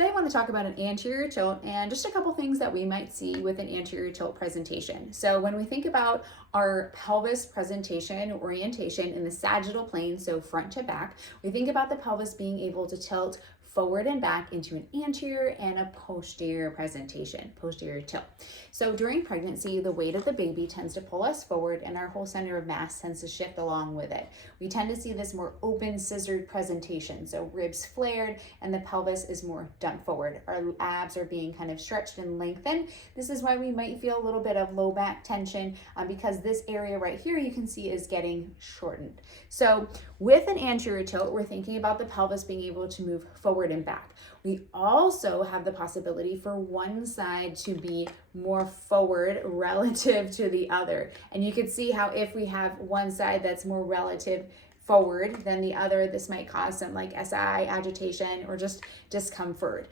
Today I want to talk about an anterior tilt and just a couple things that we might see with an anterior tilt presentation. So when we think about our pelvis presentation orientation in the sagittal plane, so front to back, we think about the pelvis being able to tilt forward and back into an anterior and a posterior presentation, posterior tilt. So during pregnancy, the weight of the baby tends to pull us forward and our whole center of mass tends to shift along with it. We tend to see this more open scissored presentation. So ribs flared and the pelvis is more dumped forward. Our abs are being kind of stretched and lengthened. This is why we might feel a little bit of low back tension because this area right here you can see is getting shortened. So with an anterior tilt, we're thinking about the pelvis being able to move forward and back. We also have the possibility for one side to be more forward relative to the other. And you can see how if we have one side that's more relative forward than the other, this might cause some like SI agitation or just discomfort.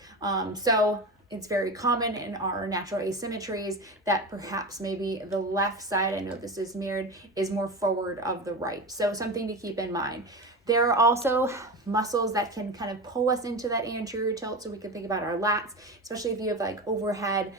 So it's very common in our natural asymmetries that perhaps maybe the left side, I know this is mirrored, is more forward of the right. So something to keep in mind. There are also muscles that can kind of pull us into that anterior tilt. So we can think about our lats, especially if you have like overhead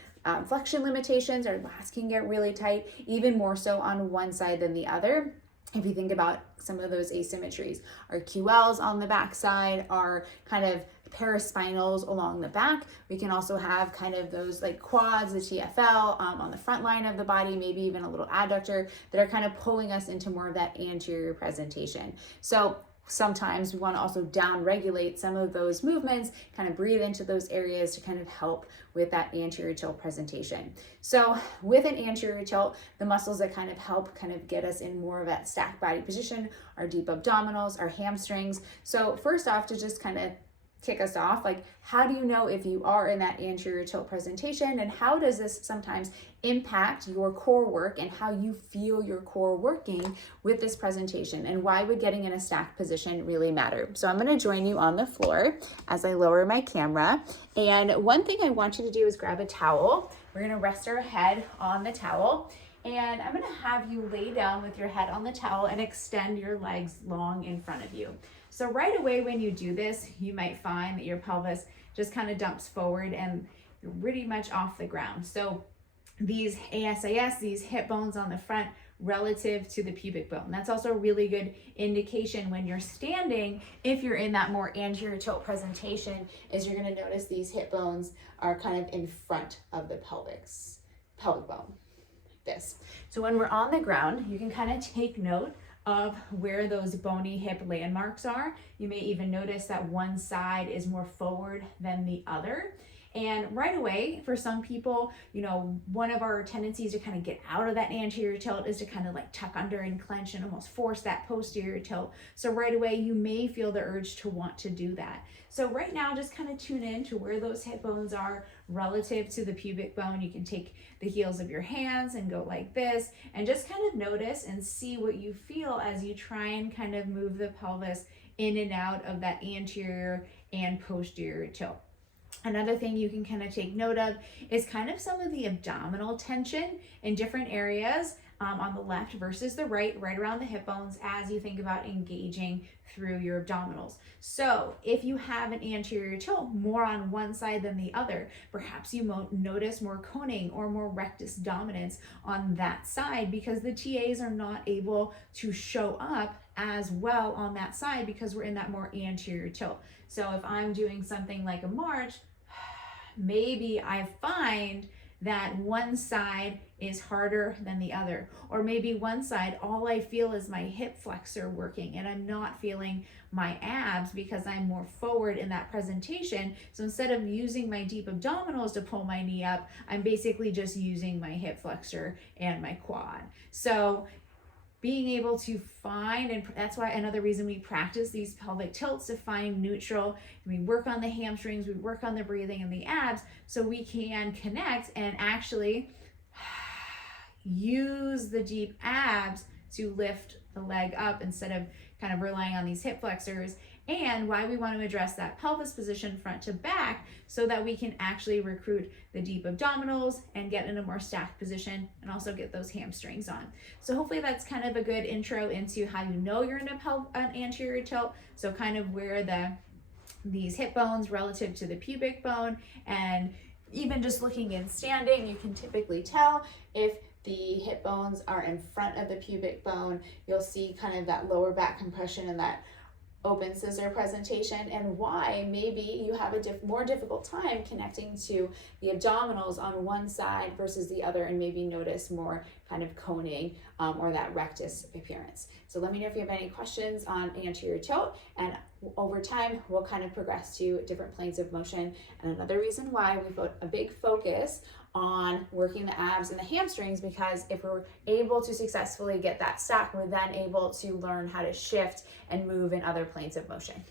flexion limitations, our lats can get really tight, even more so on one side than the other. If you think about some of those asymmetries, our QLs on the back side are kind of paraspinals along the back. We can also have kind of those like quads, the TFL on the front line of the body, maybe even a little adductor that are kind of pulling us into more of that anterior presentation. So sometimes we want to also down regulate some of those movements, kind of breathe into those areas to kind of help with that anterior tilt presentation. So with an anterior tilt, the muscles that kind of help kind of get us in more of that stacked body position are deep abdominals, our hamstrings. So first off, to just kind of kick us off, like how do you know if you are in that anterior tilt presentation, and how does this sometimes impact your core work and how you feel your core working with this presentation, and why would getting in a stacked position really matter? So I'm going to join you on the floor as I lower my camera, and one thing I want you to do is grab a towel. We're going to rest our head on the towel, and I'm going to have you lay down with your head on the towel and extend your legs long in front of you. So right away when you do this, you might find that your pelvis just kind of dumps forward and you're pretty much off the ground. So these ASIS, these hip bones on the front relative to the pubic bone. That's also a really good indication when you're standing, if you're in that more anterior tilt presentation, is you're going to notice these hip bones are kind of in front of the pelvic bone, like this. So when we're on the ground, you can kind of take note of where those bony hip landmarks are. You may even notice that one side is more forward than the other. And right away, for some people, you know, one of our tendencies to kind of get out of that anterior tilt is to kind of like tuck under and clench and almost force that posterior tilt. So right away, you may feel the urge to want to do that. So right now, just kind of tune in to where those hip bones are relative to the pubic bone. You can take the heels of your hands and go like this, and just kind of notice and see what you feel as you try and kind of move the pelvis in and out of that anterior and posterior tilt. Another thing you can kind of take note of is kind of some of the abdominal tension in different areas on the left versus the right around the hip bones as you think about engaging through your abdominals. So if you have an anterior tilt more on one side than the other, perhaps you notice more coning or more rectus dominance on that side because the TAs are not able to show up as well on that side because we're in that more anterior tilt. So if I'm doing something like a march, maybe I find that one side is harder than the other, or maybe one side, all I feel is my hip flexor working and I'm not feeling my abs because I'm more forward in that presentation. So instead of using my deep abdominals to pull my knee up, I'm basically just using my hip flexor and my quad. So being able to find, and that's why another reason we practice these pelvic tilts, to find neutral. We work on the hamstrings, we work on the breathing and the abs so we can connect and actually use the deep abs to lift the leg up instead of kind of relying on these hip flexors, and why we want to address that pelvis position front to back so that we can actually recruit the deep abdominals and get in a more stacked position and also get those hamstrings on. So hopefully that's kind of a good intro into how you know you're in an anterior tilt, so kind of where the these hip bones relative to the pubic bone. And even just looking in standing, you can typically tell if the hip bones are in front of the pubic bone. You'll see kind of that lower back compression and that open scissor presentation, and why maybe you have a more difficult time connecting to the abdominals on one side versus the other, and maybe notice more kind of coning or that rectus appearance. So let me know if you have any questions on anterior tilt, and over time we'll kind of progress to different planes of motion. And another reason why we put a big focus on working the abs and the hamstrings, because if we're able to successfully get that stack, we're then able to learn how to shift and move in other planes of motion.